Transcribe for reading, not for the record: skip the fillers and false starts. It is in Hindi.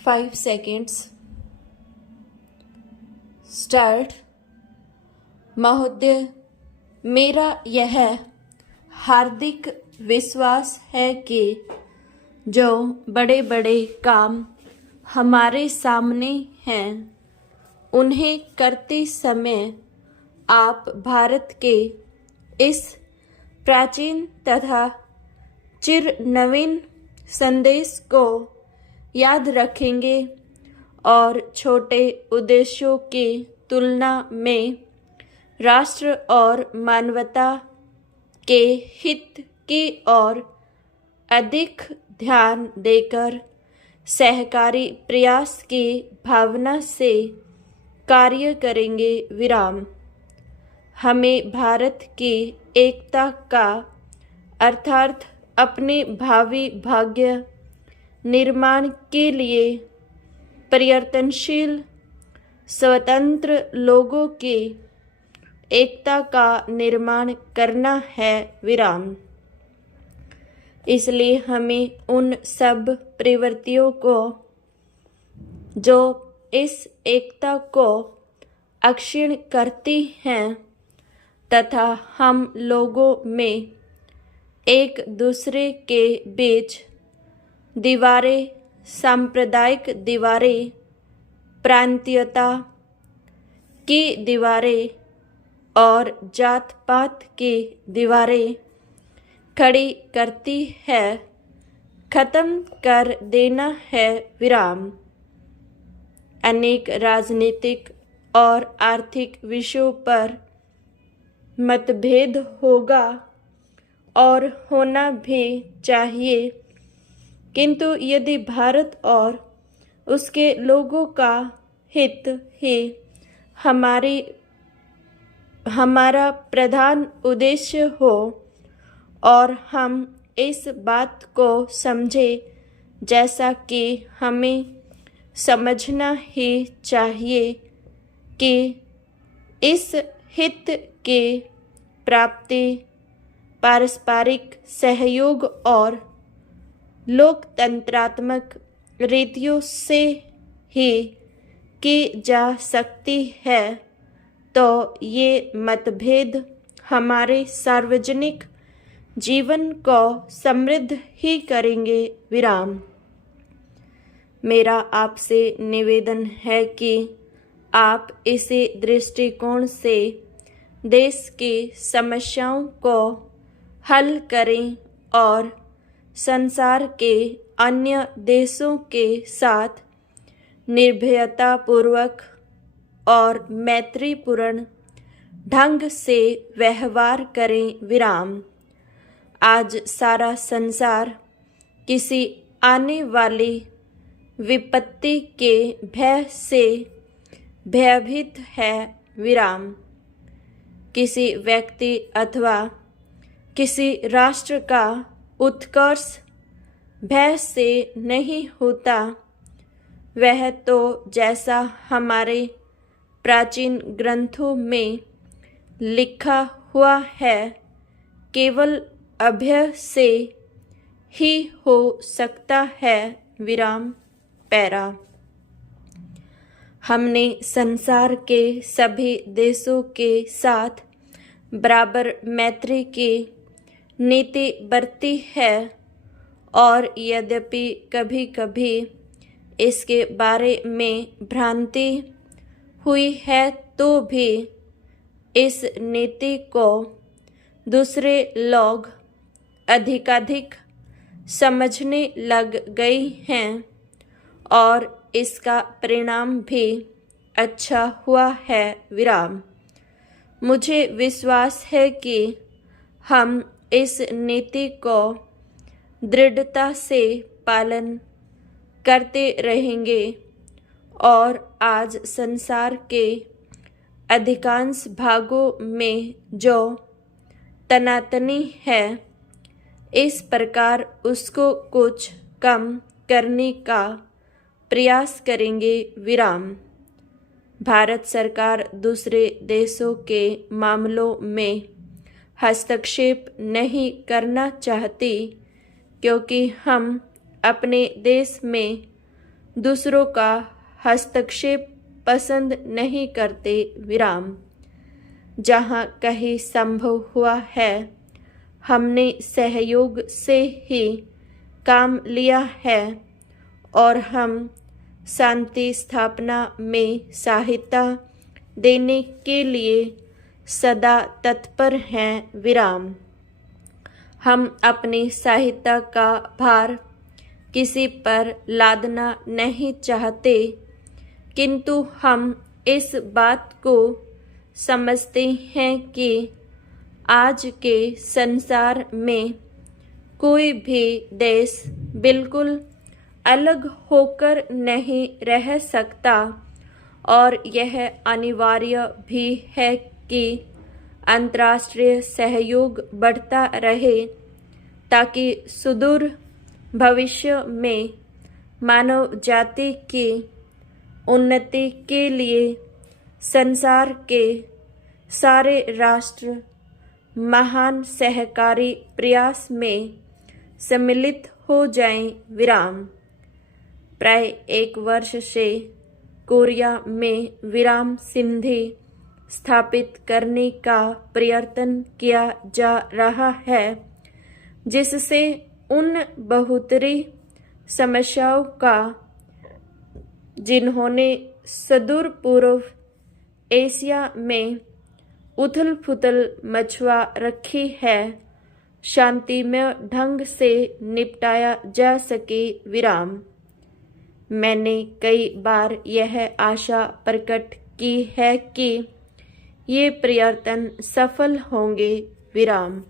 5 seconds. स्टार्ट। महोदय, मेरा यह हार्दिक विश्वास है कि जो बड़े बड़े काम हमारे सामने हैं उन्हें करते समय आप भारत के इस प्राचीन तथा चिर नवीन संदेश को याद रखेंगे और छोटे उद्देश्यों की तुलना में राष्ट्र और मानवता के हित की ओर अधिक ध्यान देकर सहकारी प्रयास की भावना से कार्य करेंगे। विराम। हमें भारत की एकता का अर्थात अपने भावी भाग्य निर्माण के लिए प्रयत्नशील स्वतंत्र लोगों की एकता का निर्माण करना है। विराम। इसलिए हमें उन सब प्रवृत्तियों को जो इस एकता को अक्षीण करती हैं तथा हम लोगों में एक दूसरे के बीच दीवारें, सांप्रदायिक दीवारें, प्रांतीयता की दीवारें और जात पात की दीवारें खड़ी करती है, खत्म कर देना है। विराम। अनेक राजनीतिक और आर्थिक विषयों पर मतभेद होगा और होना भी चाहिए, किंतु यदि भारत और उसके लोगों का हित ही हमारा प्रधान उद्देश्य हो और हम इस बात को समझें, जैसा कि हमें समझना ही चाहिए कि इस हित की प्राप्ति पारस्परिक सहयोग और लोकतंत्रात्मक रीतियों से ही की जा सकती है, तो ये मतभेद हमारे सार्वजनिक जीवन को समृद्ध ही करेंगे। विराम। मेरा आपसे निवेदन है कि आप इसी दृष्टिकोण से देश की समस्याओं को हल करें और संसार के अन्य देशों के साथ निर्भयतापूर्वक और मैत्रीपूर्ण ढंग से व्यवहार करें। विराम। आज सारा संसार किसी आने वाली विपत्ति के भय से भयभीत है। विराम। किसी व्यक्ति अथवा किसी राष्ट्र का उत्कर्ष भय से नहीं होता, वह तो जैसा हमारे प्राचीन ग्रंथों में लिखा हुआ है केवल अभय से ही हो सकता है। विराम। पैरा। हमने संसार के सभी देशों के साथ बराबर मैत्री की नीति बरती है और यद्यपि कभी कभी इसके बारे में भ्रांति हुई है, तो भी इस नीति को दूसरे लोग अधिकाधिक समझने लग गए हैं और इसका परिणाम भी अच्छा हुआ है। विराम। मुझे विश्वास है कि हम इस नीति को दृढ़ता से पालन करते रहेंगे और आज संसार के अधिकांश भागों में जो तनातनी है, इस प्रकार उसको कुछ कम करने का प्रयास करेंगे। विराम। भारत सरकार दूसरे देशों के मामलों में हस्तक्षेप नहीं करना चाहती, क्योंकि हम अपने देश में दूसरों का हस्तक्षेप पसंद नहीं करते विराम। जहाँ कहीं संभव हुआ है हमने सहयोग से ही काम लिया है और हम शांति स्थापना में सहायता देने के लिए सदा तत्पर हैं विराम। हम अपनी सहायता का भार किसी पर लादना नहीं चाहते, किंतु हम इस बात को समझते हैं कि आज के संसार में कोई भी देश बिल्कुल अलग होकर नहीं रह सकता और यह अनिवार्य भी है कि अंतर्राष्ट्रीय सहयोग बढ़ता रहे ताकि सुदूर भविष्य में मानव जाति की उन्नति के लिए संसार के सारे राष्ट्र महान सहकारी प्रयास में सम्मिलित हो जाएं विराम। प्राय 1 वर्ष से कोरिया में विराम संधि स्थापित करने का प्रयत्न किया जा रहा है, जिससे उन बहुतरी समस्याओं का जिन्होंने सुदूर पूर्व एशिया में उथल पुथल मचवा रखी है, शांतिमय ढंग से निपटाया जा सके विराम। मैंने कई बार यह आशा प्रकट की है कि ये प्रयत्न सफल होंगे विराम।